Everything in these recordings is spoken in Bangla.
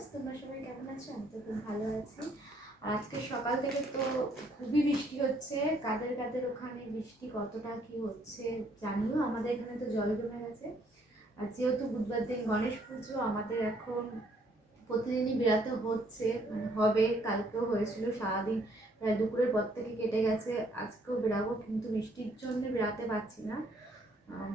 ভিউয়ার্স, তোমরা সবাই কেমন আছো? আমি তো খুব ভালো আছি। আর আজকে সকাল থেকে তো খুবই বৃষ্টি হচ্ছে। কাদের কাদের ওখানে বৃষ্টি কতটা কি হচ্ছে জানিও। আমাদের এখানে তো জল জমে গেছে। আর যেহেতু বুধবার দিন গণেশ পুজো, আমাদের এখন প্রতিদিনই বেড়াতে হচ্ছে, মানে হবে। কালকেও হয়েছিল, সারাদিন প্রায় দুপুরের পর থেকে কেটে গেছে। আজকেও বেরাবো, কিন্তু বৃষ্টির জন্য বেরাতে পারছি না।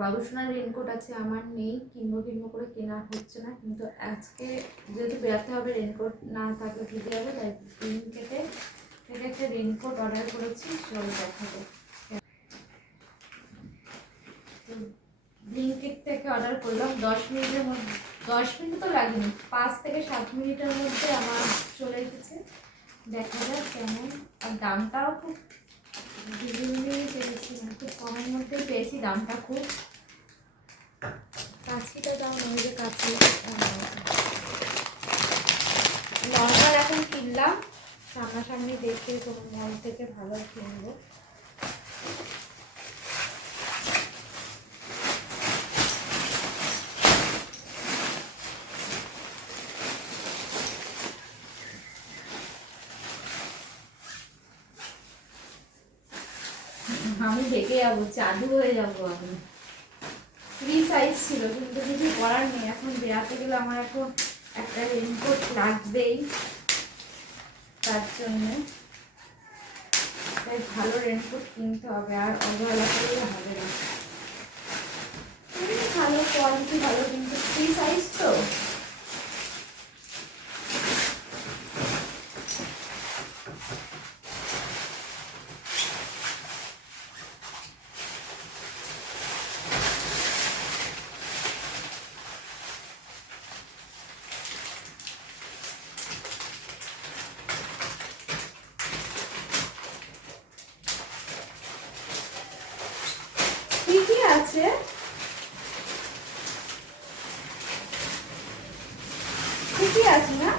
বাবুসোনার রেনকোট আছে, আমার নেই। কিনবো করে কেনা হচ্ছে না, কিন্তু আজকে যেহেতু বেরাতে হবে, রেনকোট না থাকলে ভিজে যাবে, তাই ব্লিঙ্কিটে থেকে একটা রেনকোট অর্ডার করেছি। চল দেখাবো। ব্লিঙ্কিট থেকে অর্ডার করলাম 10 মিনিটের মধ্যে, 10 মিনিট তো লাগেনি, 5 থেকে 7 মিনিটের মধ্যে আমার চলে এসেছে। দেখা যাক কেমন। আর দামটাও খুব পেয়েছি, মানে খুব কমের মধ্যে পেয়েছি। দামটা খুব, কাছিটা দাও নইলে কাছি নর্মাল এখন কিনলাম, সামনাসামনি দেখে কোনো মল থেকে ভালো কিনবো। আমি দেখে যাবো, চালু হয়ে যাবো। আমি ফ্রি সাইজ ছিল, কিন্তু কিছু করার নেই। এখন বেড়াতে গেলে আমার এখন একটা রেনকোট লাগবেই, তার জন্য তাই ভালো রেনকোট কিনতে হবে। আর অবহেলা করলে হবে না। ভালো কোয়ালিটি ভালো, কিন্তু ফ্রি সাইজ তো। ঠিকই আছে, ঠিকই আছে না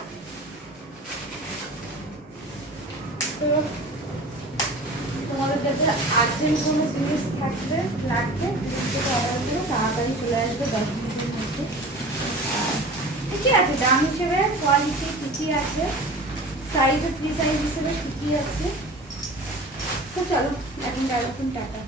তো। তোমাদের কাছে আর্জেন্ট কোনো জিনিস থাকলে লাগবে, জিনিসটা অর্ডার দিও, তাড়াতাড়ি চলে আসবে 10 মিনিটের মধ্যে। ঠিকই আছে, দাম হিসেবে কোয়ালিটি ঠিকই আছে, সাইজও ফ্রি সাইজ হিসেবে ঠিকই আছে। তো চলো এখন টাটা।